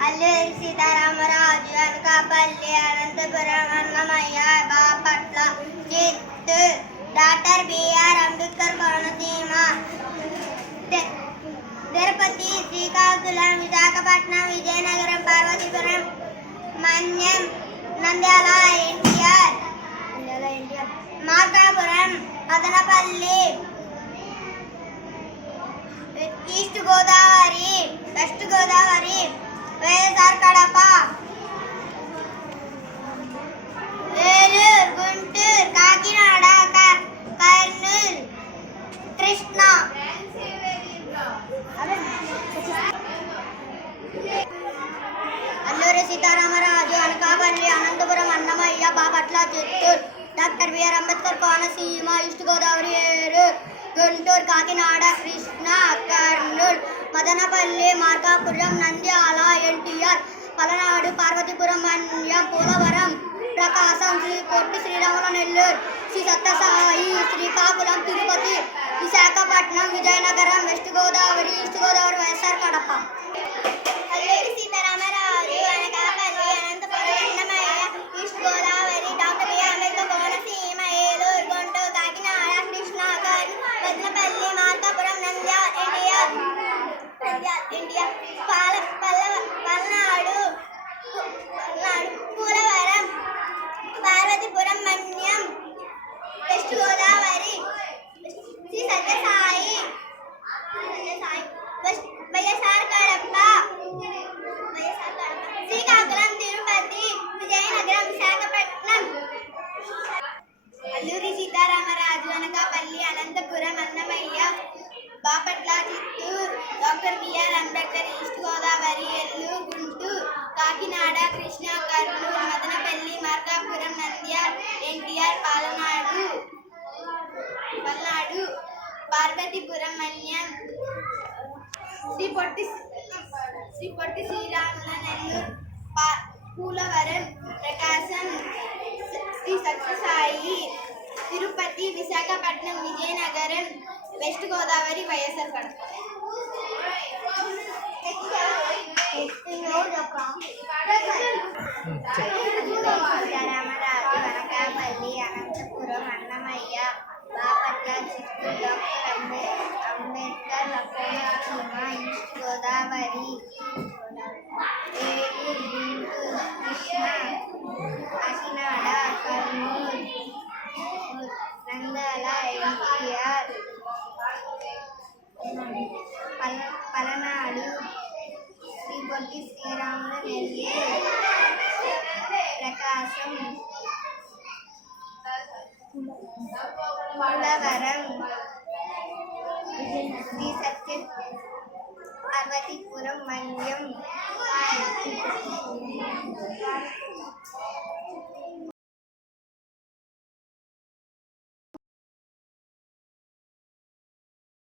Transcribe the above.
Alluri Sitarama Raju Anakapalli Anantapuram Annamayya Bapatla Chittoor doctor BR Ambedkar Konaseema Tirupati Srikakulam Visakhapatnam Vizianagaram Parvathipuram Manyam Nandyal NTR Markapuram Madanapalle east Godavari west Godavari YSR Kadapa Eluru Guntur Kakinada Kurnool Krishna Alluri Sitarama Raju Anakapalli Anantapuram Annamayya Bapatla Chittoor doctor BR Ambedkar Konaseema east Godavari Eluru Guntur Kakinada Krishna Kurnool Madanapalle Markapuram Nandyal NTR Palnadu Parvathipuram Manyam Polavaram Prakasam Sri Potti Sriramulu Nellore Sri Sathya Sai Srikakulam Tirupati Visakhapatnam Vizianagaram West Godavari east Godavari YSR Kadapa Alluri Sitarama Raju Anakapalli Anantapuram Annamayya east Godavari doctor BR Ambedkar Konaseema Eluru Guntur Kakinada Krishna Madanapalle Markapuram Nandyal NTR Palnadu Polavaram Parvathipuram Manyam west Godavari Sri Sathya Sai YSR Kadapa Srikakulam Tirupati Vizianagaram Visakhapatnam Alluri Sitarama Raju Anakapalli Anantapuram Annamayya Bapatla Chittoor doctor BR Ambedkar east Godavari Eluru Guntur Kakinada Krishna Kurnool Madanapalle Markapuram Nandyal NTR Palnadu Parvathipuram Manyam Sri Potti Sriramulu Nellore Polavaram Prakasam Sri Sathya Sai Tirupati Visakhapatnam Vizianagaram West Godavari YSR Kadapa Sitaramaraju Anakapalli Anantapuram Annamayya Bapatla Chittoor doctor Ambedkar Konaseema east Godavari Eluru Guntur Krishna Kakinada Kurnool Nandyal NTR Palnadu Sri Potti Sriramulu Nellore Prakasam Polavaram Sri Sathya Parvathipuram Manyam